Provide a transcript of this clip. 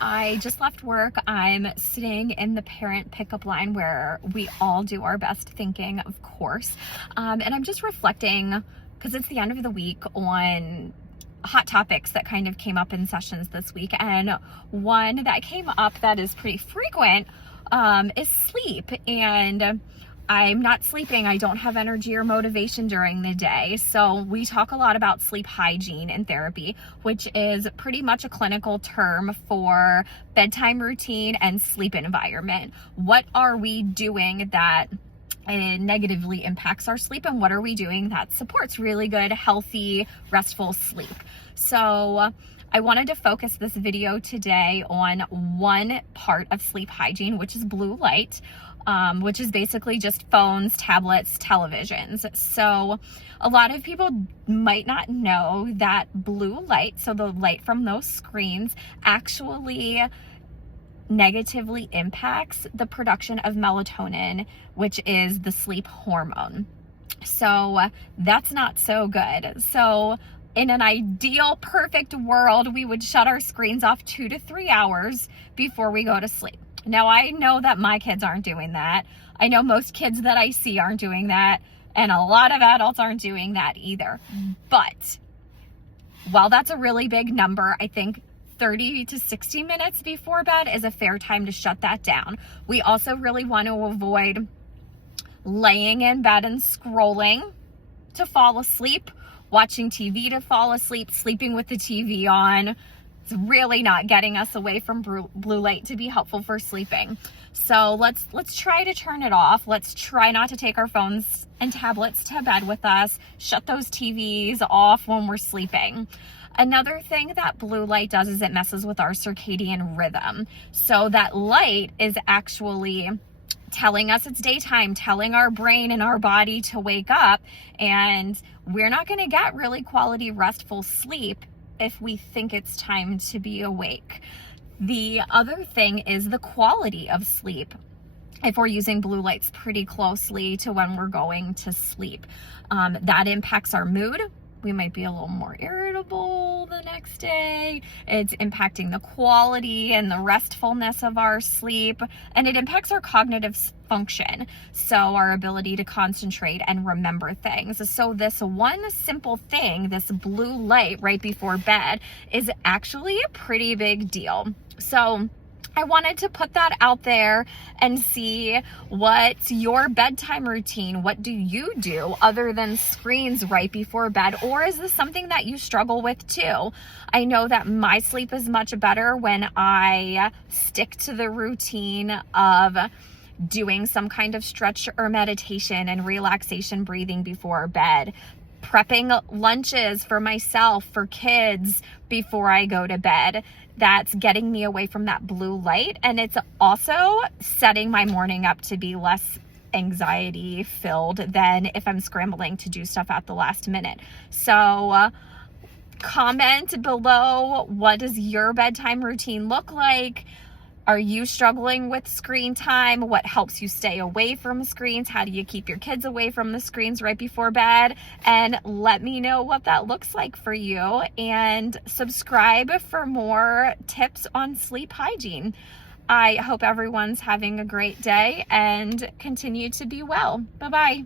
I just left work. I'm sitting in the parent pickup line where we all do our best thinking, of course. And I'm just reflecting, because it's the end of the week, on hot topics that kind of came up in sessions this week. And one that came up that is pretty frequent is sleep. And I'm not sleeping. I don't have energy or motivation during the day. So we talk a lot about sleep hygiene in therapy, which is pretty much a clinical term for bedtime routine and sleep environment. What are we doing that negatively impacts our sleep, and what are we doing that supports really good, healthy, restful sleep? So I wanted to focus this video today on one part of sleep hygiene, which is blue light, which is basically just phones, tablets, televisions. So a lot of people might not know that blue light, so the light from those screens, actually negatively impacts the production of melatonin, which is the sleep hormone. So that's not so good. So in an ideal, perfect world, we would shut our screens off 2 to 3 hours before we go to sleep. Now, I know that my kids aren't doing that. I know most kids that I see aren't doing that, and a lot of adults aren't doing that either. But while that's a really big number, I think 30 to 60 minutes before bed is a fair time to shut that down. We also really want to avoid laying in bed and scrolling to fall asleep, watching TV to fall asleep, sleeping with the TV on. It's really not getting us away from blue light to be helpful for sleeping. So let's try to turn it off. Let's try not to take our phones and tablets to bed with us. Shut those TVs off when we're sleeping. Another thing that blue light does is it messes with our circadian rhythm. So that light is actually telling us it's daytime, telling our brain and our body to wake up, and we're not going to get really quality, restful sleep if we think it's time to be awake. The other thing is the quality of sleep. If we're using blue lights pretty closely to when we're going to sleep, that impacts our mood. We might be a little more irritable the next day. It's impacting the quality and the restfulness of our sleep, and it impacts our cognitive function, so our ability to concentrate and remember things. So this one simple thing, this blue light right before bed, is actually a pretty big deal. So I wanted to put that out there and see what's your bedtime routine. What do you do other than screens right before bed? Or is this something that you struggle with too? I know that my sleep is much better when I stick to the routine of doing some kind of stretch or meditation and relaxation breathing before bed, prepping lunches for myself, for kids before I go to bed. That's getting me away from that blue light, and it's also setting my morning up to be less anxiety filled than if I'm scrambling to do stuff at the last minute. So comment below, what does your bedtime routine look like? Are you struggling with screen time? What helps you stay away from screens? How do you keep your kids away from the screens right before bed? And let me know what that looks like for you. And subscribe for more tips on sleep hygiene. I hope everyone's having a great day and continue to be well. Bye-bye.